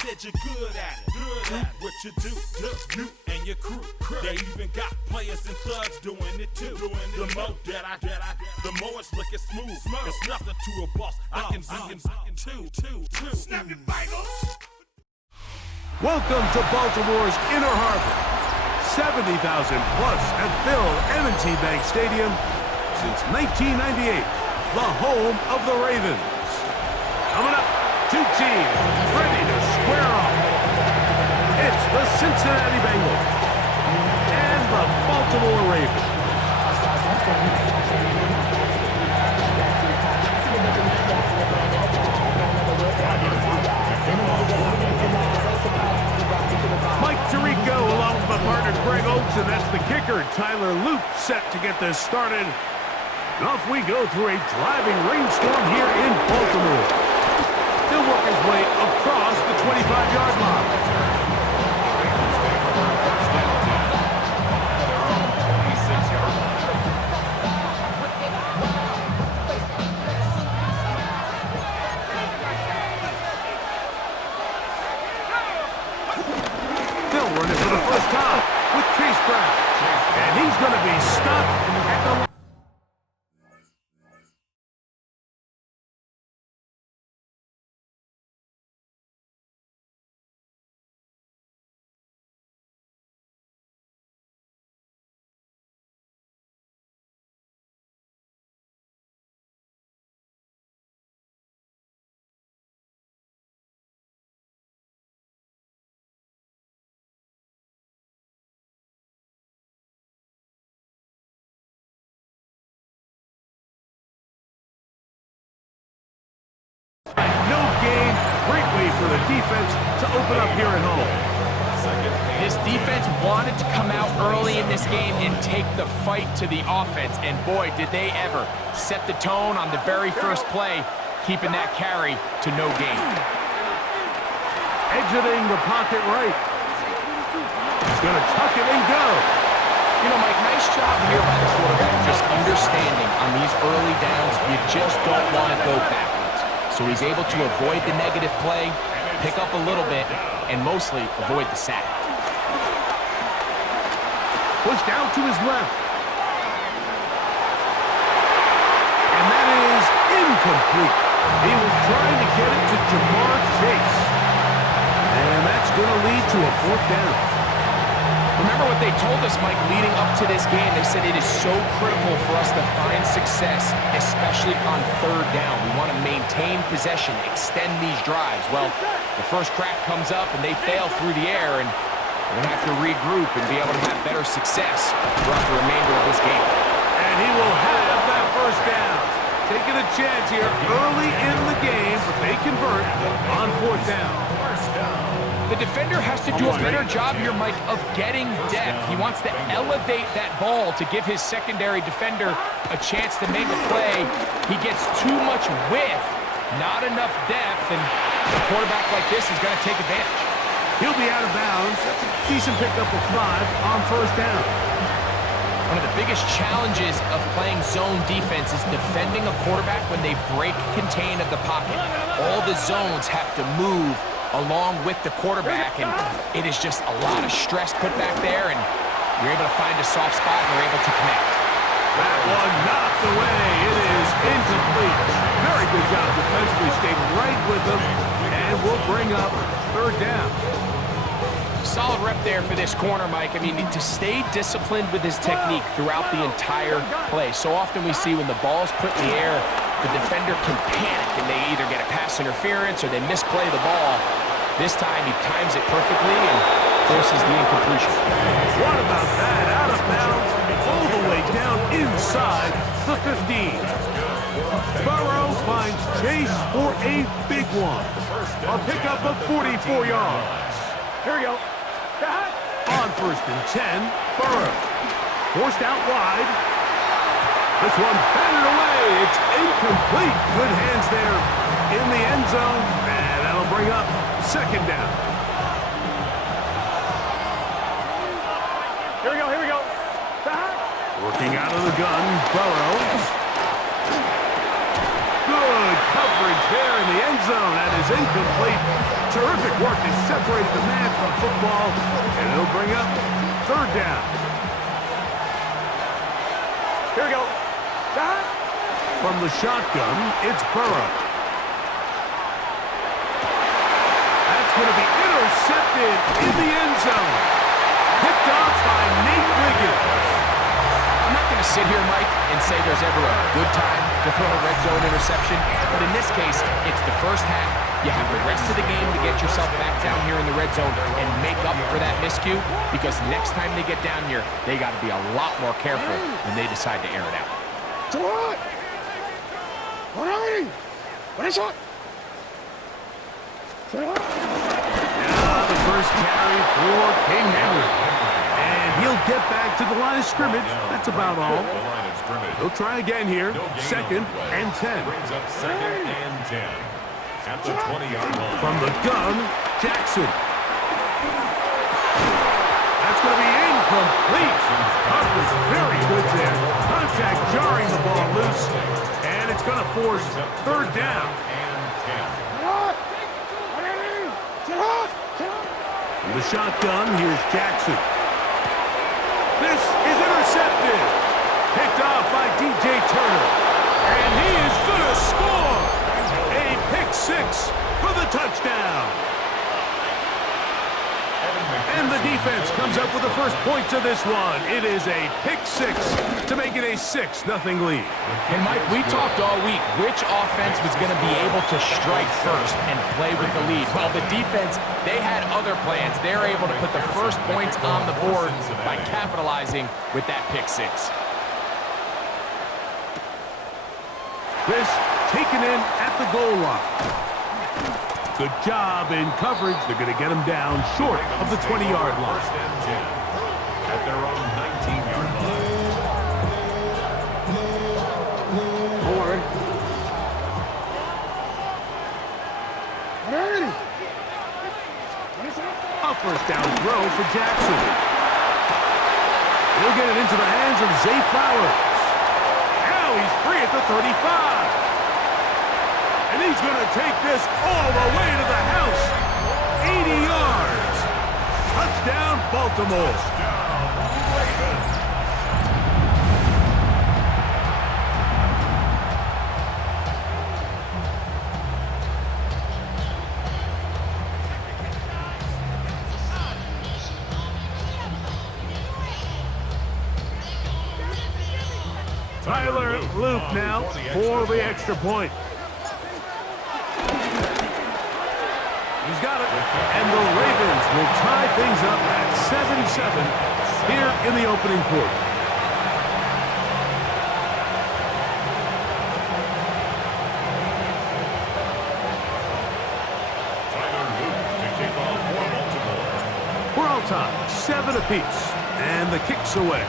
said you're good at it. What you do, you and your crew. They even got players and thugs doing it too. The more that I the more it's looking smooth. It's nothing to a boss. I can two. Snap your fingers. Welcome to Baltimore's Inner Harbor. 70,000 plus have filled M&T Bank Stadium since 1998, the home of the Ravens. Coming up, two teams ready to square off. It's the Cincinnati Bengals and the Baltimore Ravens. Mike Tirico along with my partner Greg Oates, and that's the kicker Tyler Loop set to get this started. And off we go through a driving rainstorm here in Baltimore. He'll work his way across the 25-yard line. They'll run it for the first time with Chase Brown. And he's going to be stuck at the... No gain. Great way for the defense to open up here at home. This defense wanted to come out early in this game and take the fight to the offense, and boy, did they ever set the tone on the very first play, keeping that carry to no gain. Exiting the pocket right. He's going to tuck it and go. You know, Mike, nice job here by the quarterback, just understanding on these early downs, you just don't want to go backwards. So he's able to avoid the negative play, pick up a little bit, and mostly avoid the sack. Pushed out to his left. And that is incomplete. He was trying to get it to Jamar Chase. And that's going to lead to a fourth down. Remember what they told us, Mike, leading up to this game. They said it is so critical for us to find success, especially on third down. We want to maintain possession, extend these drives. Well, the first crack comes up and they fail through the air, and we're going to have to regroup and be able to have better success throughout the remainder of this game. And he will have that first down. Taking a chance here early in the game, but they convert on fourth down. The defender has to do a better job here, Mike, of getting depth. He wants to elevate that ball to give his secondary defender a chance to make a play. He gets too much width, not enough depth, and a quarterback like this is going to take advantage. He'll be out of bounds. That's a decent pickup of 5 on first down. One of the biggest challenges of playing zone defense is defending a quarterback when they break contain of the pocket. All the zones have to move along with the quarterback, and it is just a lot of stress put back there, and you're able to find a soft spot and you're able to connect. That one knocked away. It is incomplete. Very good job defensively. Stayed right with them, and we'll bring up third down. Solid rep there for this corner, Mike. I mean, to stay disciplined with his technique throughout the entire play. So often we see when the ball's put in the air, the defender can panic, and they either get a pass interference or they misplay the ball. This time, he times it perfectly and forces the incompletion. What about that? Out of bounds, all the way down inside the 15. Burrow finds Chase for a big one. A pickup of 44 yards. Here we go. On first and 10, Burrow. Forced out wide. This one batted away. It's incomplete. Good hands there in the end zone. And that'll bring up second down. Here we go. Working out of the gun, Burrow. Good coverage there in the end zone. That is incomplete. Terrific work has separated the man from football, and it'll bring up third down. Here we go. From the shotgun, it's Burrow. That's going to be intercepted in the end zone. Picked off by Nate Wiggins. I'm not going to sit here, Mike, and say there's ever a good time to throw a red zone interception, but in this case, it's the first half. You have the rest of the game to get yourself back down here in the red zone and make up for that miscue, because next time they get down here, they got to be a lot more careful when they decide to air it out. What is it? Now the first carry for King Henry. And he'll get back to the line of scrimmage. That's about all. He'll try again here. Second and 10. Brings up second and 10. At the 20-yard line. From the gun, Jackson. That's going to be incomplete. Huff was very good there. Contact jarring the ball loose. And it's going to force third down. From the shotgun, here's Jackson. This is intercepted. Picked off by DJ Turner. And he is going to score. A pick six for the touchdown. And the defense comes up with the first points of this one. It is a pick six to make it a 6-0 lead. And Mike, we talked all week which offense was going to be able to strike first and play with the lead. Well, the defense, they had other plans. They're able to put the first points on the board by capitalizing with that pick six. This taken in at the goal line. Good job in coverage. They're going to get him down short of the 20-yard line. First and 10 at their own 19-yard line. A first down throw for Jackson. He'll get it into the hands of Zay Flowers. Now he's free at the 35. And he's going to take this all the way to the house. 80 yards. Touchdown, Baltimore. Tyler Luke now for the extra point. He's got it. And the Ravens will tie things up at 7-7 here in the opening quarter. Tyler Luke to kick off for Baltimore. We're all tied, 7 apiece. And the kick's away.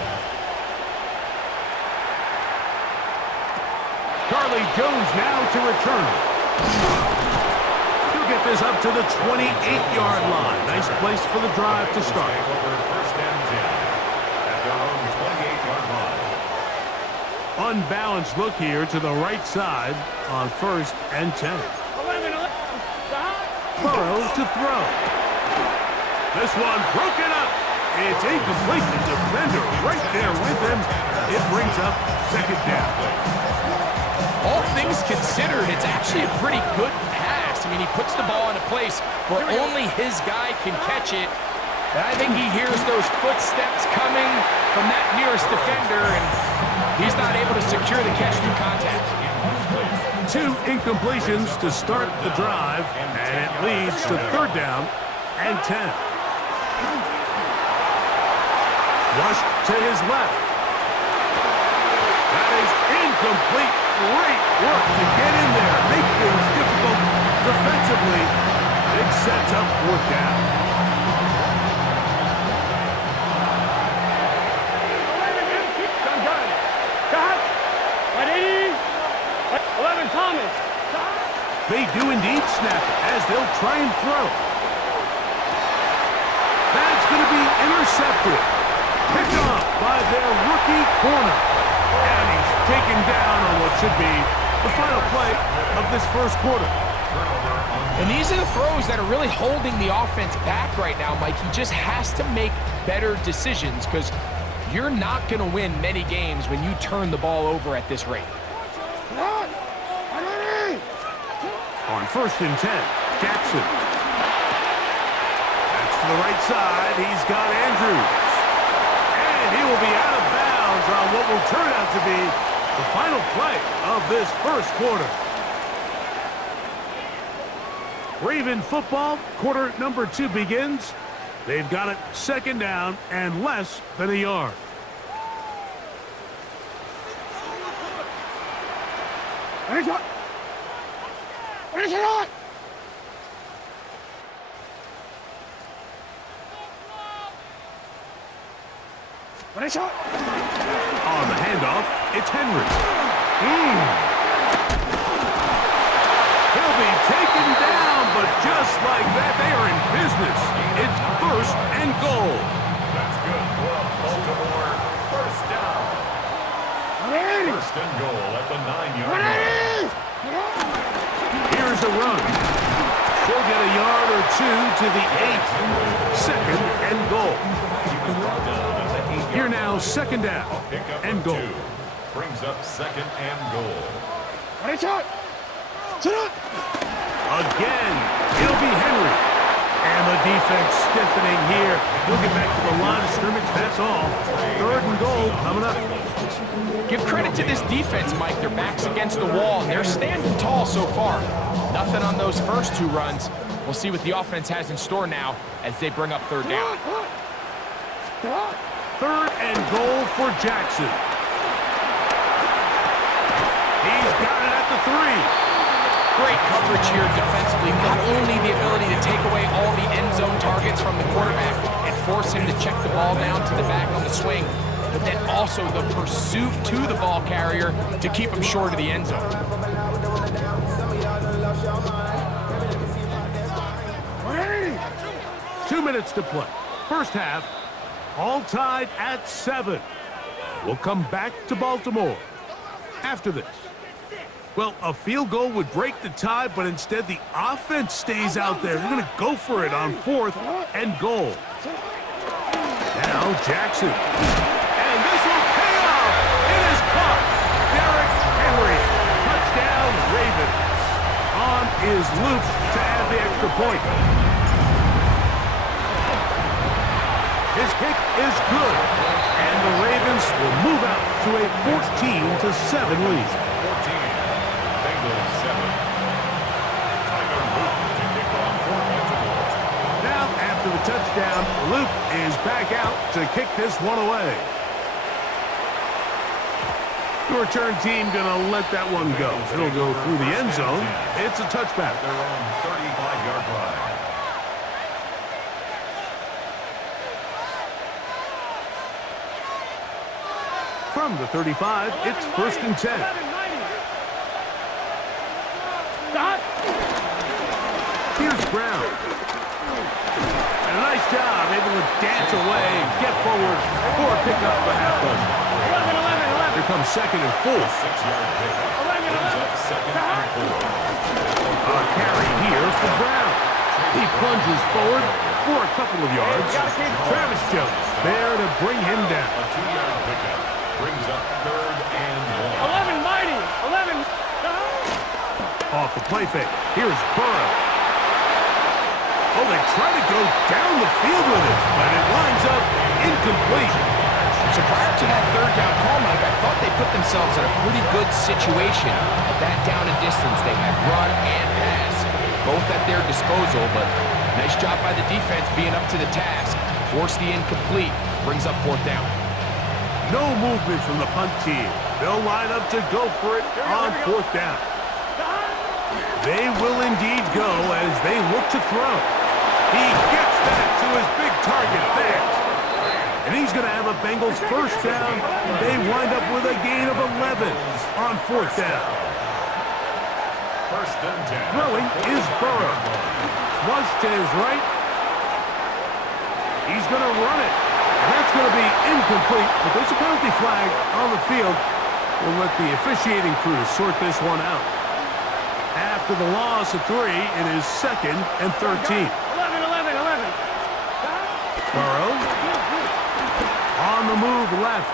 Charlie Jones now to return. Get this up to the 28-yard line. Nice place for the drive to start. First and 10 at their own 28-yard line. Unbalanced look here to the right side on first and 10. Burrow to throw. This one broken up. It's incomplete. The defender right there with him. It brings up second down. All things considered, it's actually a pretty good pass. I mean, he puts the ball in a place where only his guy can catch it. And I think he hears those footsteps coming from that nearest defender, and he's not able to secure the catch through contact. 2 incompletions to start the drive, and it leads to third down and 10. Flushed to his left. That is incomplete. Great work to get in there, make things difficult defensively. It sets up fourth down. They do indeed snap it as they'll try and throw. That's going to be intercepted. Picked off by their rookie corner. And he's taken down on what should be the final play of this first quarter. And these are the throws that are really holding the offense back right now, Mike. He just has to make better decisions because you're not going to win many games when you turn the ball over at this rate. On 1st and 10, Jackson. That's to the right side. He's got Andrews. And he will be out of bounds on what will turn out to be the final play of this first quarter. Raven football, quarter number 2 begins. They've got it 2nd down and less than a yard. On the handoff, it's Henry. He'll be taken down, but just like that, they are in business. It's 1st and goal. That's good for a Baltimore first down. 1st and goal at the 9-yard line. Here's a run. He'll get a yard or 2 to the 8. 2nd and goal. Here now, 2nd down and goal. 2 brings up 2nd and goal. Again, it'll be Henry. And the defense stiffening here. He'll get back to the line of scrimmage, that's all. 3rd and goal coming up. Give credit to this defense, Mike. Their back's against the wall, and they're standing tall so far. Nothing on those first 2 runs. We'll see what the offense has in store now as they bring up 3rd down. 3rd and goal for Jackson. He's got it at the 3. Great coverage here defensively. Not only the ability to take away all the end zone targets from the quarterback and force him to check the ball down to the back on the swing, but then also the pursuit to the ball carrier to keep him short of the end zone. 2 minutes to play. First half, all tied at 7. We'll come back to Baltimore after this. Well, a field goal would break the tie, but instead the offense stays out there. They're going to go for it on 4th and goal. Now Jackson. And this will pay off. It is caught. Derrick Henry. Touchdown, Ravens. On is Luke to add the extra point. His kick is good. And the Ravens will move out to a 14-7 lead. 14. Bengals 7. Tyler Luke to kick off for Baltimore. Now, after the touchdown, Luke is back out to kick this one away. The return team gonna let that one go. It'll go through the end zone. It's a touchback. Their own 35-yard line. From the 35, it's 1st and 10. Here's Brown. And a nice job, able to dance away and get forward for a pickup for half dozen. Here comes 2nd and 4. 6-yard pick. Brings up 2nd and 4. A carry here for Brown. He plunges forward for a couple of yards. Travis Jones there to bring him down. A 2-yard pickup. Brings up 3rd and 1. 11, mighty! 11! Off the play fake. Here's Burrow. Oh, they try to go down the field with it, but it winds up incomplete. So prior to that 3rd down call, Mike, I thought they put themselves in a pretty good situation at that down and distance. They had run and pass, both at their disposal, but nice job by the defense being up to the task. Force the incomplete, brings up 4th down. No movement from the punt team. They'll line up to go for it on 4th down. They will indeed go as they look to throw. He gets that to his big target there. And he's going to have a Bengals first down. They wind up with a gain of 11 on 4th down. 1st and 10. Throwing is Burrow. Flush to his right. He's going to run it. And that's going to be incomplete, but there's a penalty flag on the field. We'll let the officiating crew sort this one out. After After the loss of 3, it is 2nd and 13. 11. Burrow on the move left.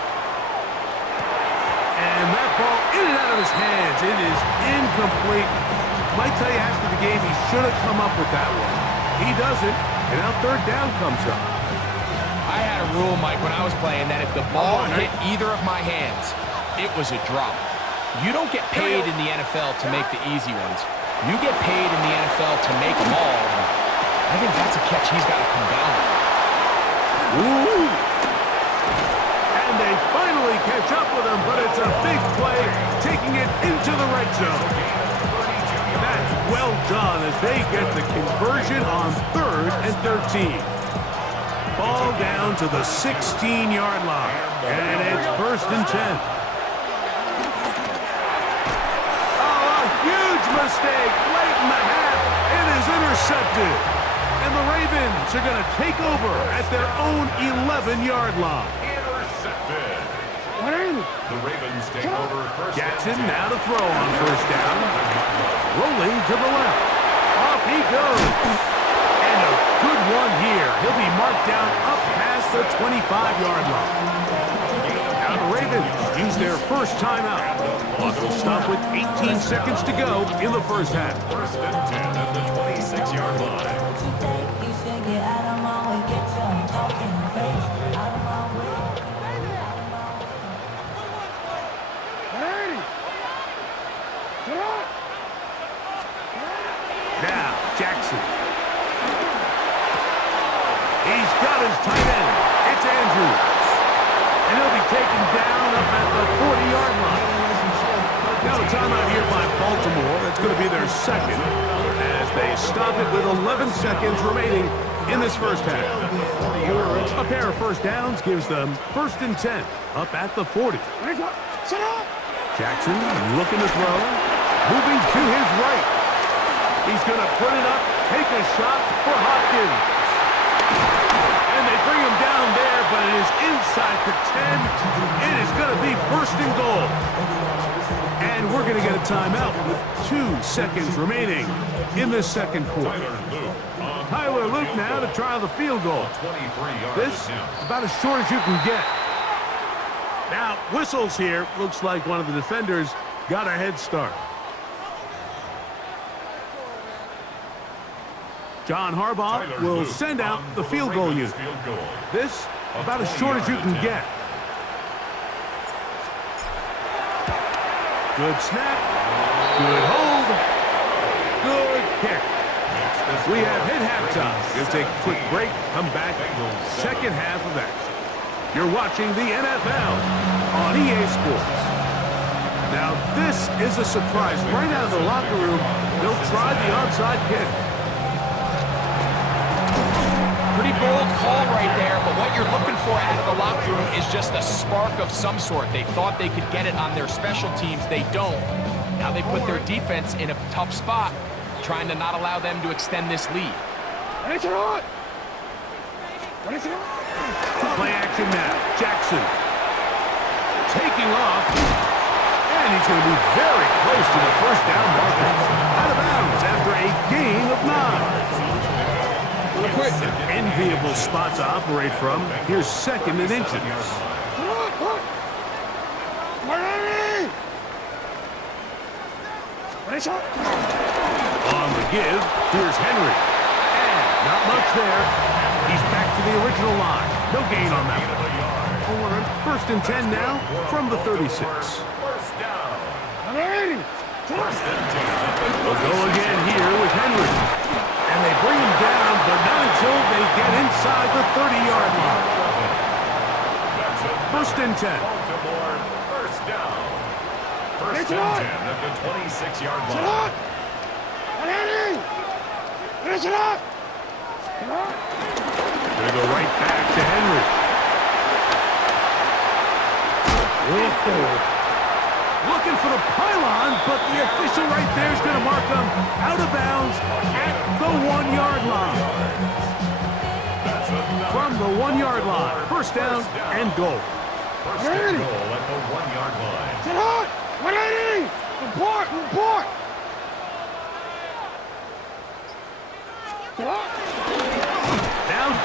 And that ball in and out of his hands. It is incomplete. Might tell you after the game he should have come up with that one. He doesn't, and now 3rd down comes up. I had a rule, Mike, when I was playing that if the ball hit either of my hands, it was a drop. You don't get paid in the NFL to make the easy ones. You get paid in the NFL to make them all. And I think that's a catch he's got to come down with. Ooh. And they finally catch up with him, but it's a big play, taking it into the red zone. That's well done as they get the conversion on 3rd and 13. Ball down to the 16-yard line, and it's 1st and 10. Oh, a huge mistake late in the half. It is intercepted. And the Ravens are going to take over at their own 11-yard line. Intercepted. The Ravens take over first. Jackson now to throw on 1st down. Rolling to the left. Off he goes. And a good one here. He'll be marked down up past the 25-yard line. Now the Ravens use their first timeout. Clock will stop with 18 seconds to go in the first half. 1st and 10 at the 26-yard line. Now, Jackson. He's got his tight end. It's Andrews. And he'll be taken down up at the 40-yard line. Now a timeout here by Baltimore. That's going to be their 2nd as they stop it with 11 seconds remaining in this first half. A pair of 1st downs gives them 1st and 10 up at the 40. Jackson looking to throw. Moving to his right. He's going to put it up, take a shot for Hopkins. And they bring him down there, but it is inside the 10. It is going to be 1st and goal. And we're going to get a timeout with 2 seconds remaining in the 2nd quarter. Tyler Luke now to try the field goal. This about as short as you can get. Now, whistles here. Looks like one of the defenders got a head start. John Harbaugh will send out the field goal unit. This about as short as you can get. Good snap. Good hold. Good kick. We have hit halftime. We'll take a quick break. Come back. 2nd half of action. You're watching the NFL on EA Sports. Now, this is a surprise. Right out of the locker room, they'll try the onside kick. Pretty bold call right there, but what you're looking for out of the locker room is just a spark of some sort. They thought they could get it on their special teams. They don't. Now they put their defense in a tough spot, trying to not allow them to extend this lead. Play action now. Jackson taking off, and he's going to be very close to the 1st down marker. Out of bounds after a gain of 9. An enviable spot to operate from. Here's 2nd and inches. On the give, here's Henry. And not much there. He's back to the original line. No gain on that one. 1st and 10 now from the 36. 1st down. We'll go again here with Henry. And they bring him down, but not until they get inside the 30-yard line. 1st and 10. Baltimore, 1st down. 1st and 10 at the 26-yard line. Gonna go right back to Henry. Looking for the pylon, but the official right there is going to mark him out of bounds at the 1-yard line. From the 1-yard line, 1st down and goal. 1st and goal at the 1-yard line.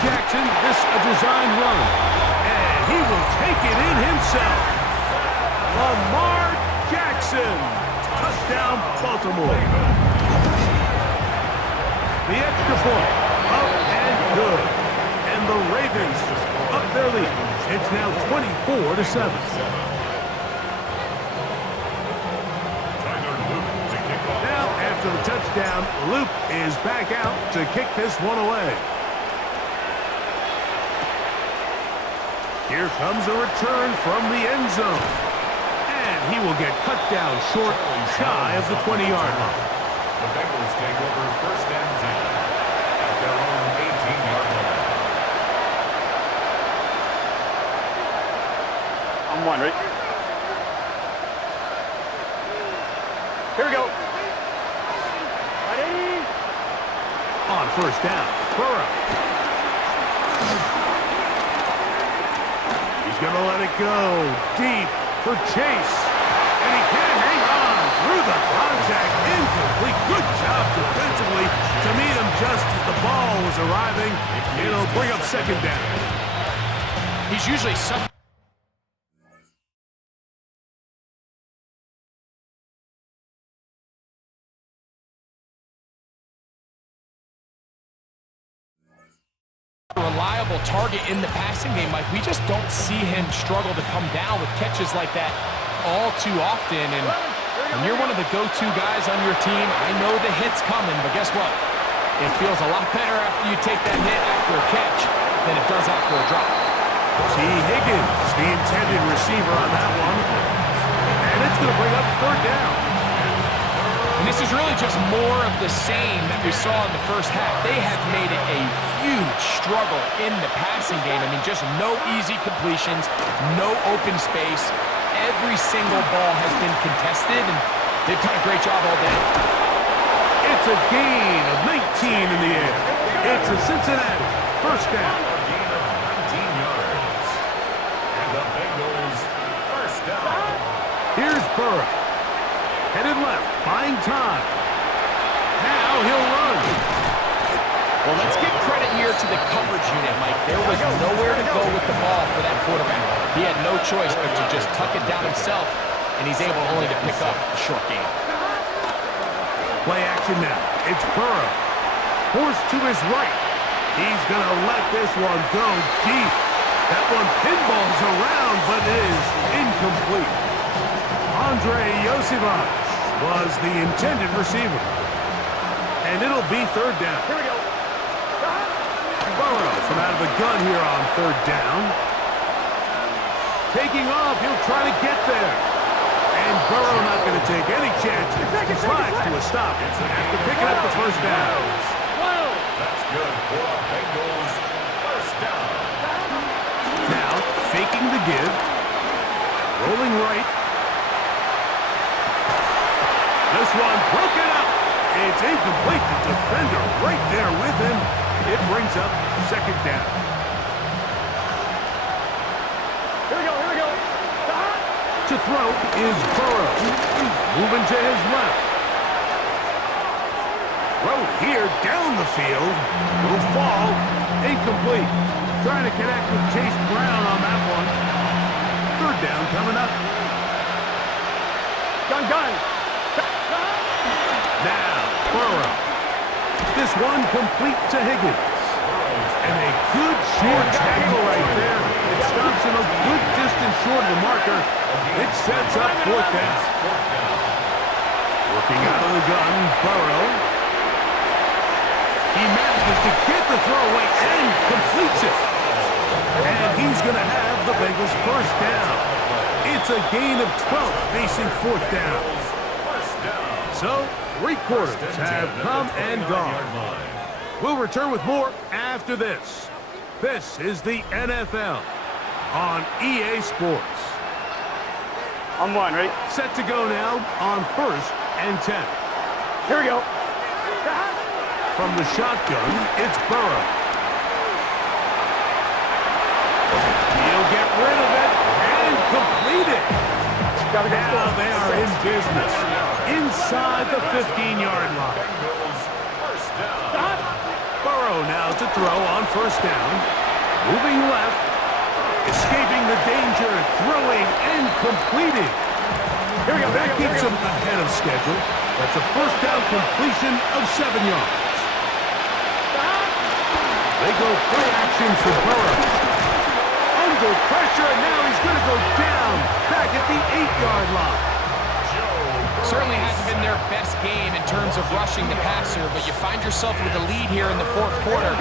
Jackson, this a designed run. And he will take it in himself. Lamar Jackson. Touchdown, Baltimore. The extra point. Up and good. And the Ravens up their lead. It's now 24-7. Now, after the touchdown, Luke is back out to kick this one away. Here comes a return from the end zone. And he will get cut down short, shy of the 20-yard line. The Bengals take over first and 10 at their own 18-yard line. I'm one, right? Here we go. Ready? On first down, Burrow. He's going to let it go deep for Chase. And he can't hang on through the contact. Incomplete. Good job defensively to meet him just as the ball was arriving. It'll bring up second down. He's usually reliable target in the passing game, Mike. We just don't see him struggle to come down with catches like that all too often. And when you're one of the go-to guys on your team, I know the hit's coming, but guess what? It feels a lot better after you take that hit after a catch than it does after a drop. T. Higgins, the intended receiver on that one. And it's going to bring up third down. And this is really just more of the same that we saw in the first half. They have made it a huge struggle in the passing game. I mean, just no easy completions, no open space. Every single ball has been contested, and they've done a great job all day. It's a gain of 19 in the air. It's a Cincinnati first down. A gain of 19 yards. And the Bengals first down. Here's Burrow. Headed left, buying time. Now he'll run. Well, let's give credit here to the coverage unit, Mike. There was nowhere to go with the ball for that quarterback. He had no choice but to just tuck it down himself, and he's able only to pick up a short gain. Play action now. It's Burrow. Forced to his right. He's going to let this one go deep. That one pinballs around, but it is incomplete. Andre Yosivach was the intended receiver. And it'll be third down. Here we go. Burrow from out of the gun here on third down. Taking off, he'll try to get there. And Burrow not going to take any chances. He slides to a stop after picking up the first down. That's good for the Bengals first down. Now, faking the give. Rolling right. This one broken up. It's incomplete. The defender right there with him. It brings up second down. Here we go, here we go. To throw is Burrow. Moving to his left. Throw here down the field. Will fall. Incomplete. Trying to connect with Chase Brown on that one. Third down coming up. Gun. Now, Burrow. This one complete to Higgins. And a good short tackle right there. It stops him a good distance short of the marker. It sets up fourth down. Working out of the gun, Burrow. He manages to get the throwaway and completes it. And he's going to have the Bengals first down. It's a gain of 12 facing fourth down. So, three quarters have come and gone. We'll return with more after this. This is the NFL on EA Sports. I'm one, right? Set to go now on first and 10. Here we go. From the shotgun, it's Burrow. He'll get rid of it and complete it. Now they are in business inside the 15-yard line. Burrow Burrow now to throw on first down. Moving left. Escaping the danger. Throwing and completing. Here we go. That keeps him ahead of schedule. That's a first down completion of 7 yards. They go play action for Burrow. Under pressure, and now he's going to go down back at the 8-yard line. Certainly hasn't been their best game in terms of rushing the passer, but you find yourself with a lead here in the fourth quarter.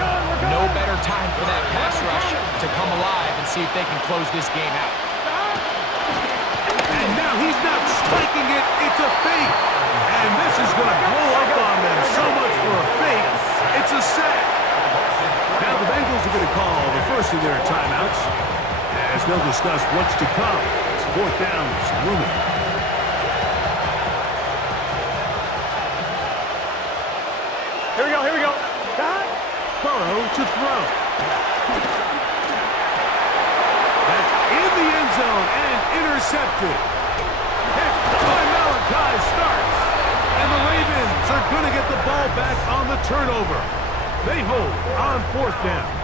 No better time for that pass rush to come alive and see if they can close this game out. And now he's not spiking it, it's a fake. And this is going to blow up on them. So much for a fake. It's a sack. Now the Bengals are going to call the first of their timeouts as they'll discuss what's to come. It's fourth down, it's looming. Here we go, here we go. Burrow to throw. That's in the end zone and intercepted. Hit by Malachi starts. And the Ravens are going to get the ball back on the turnover. They hold on fourth down.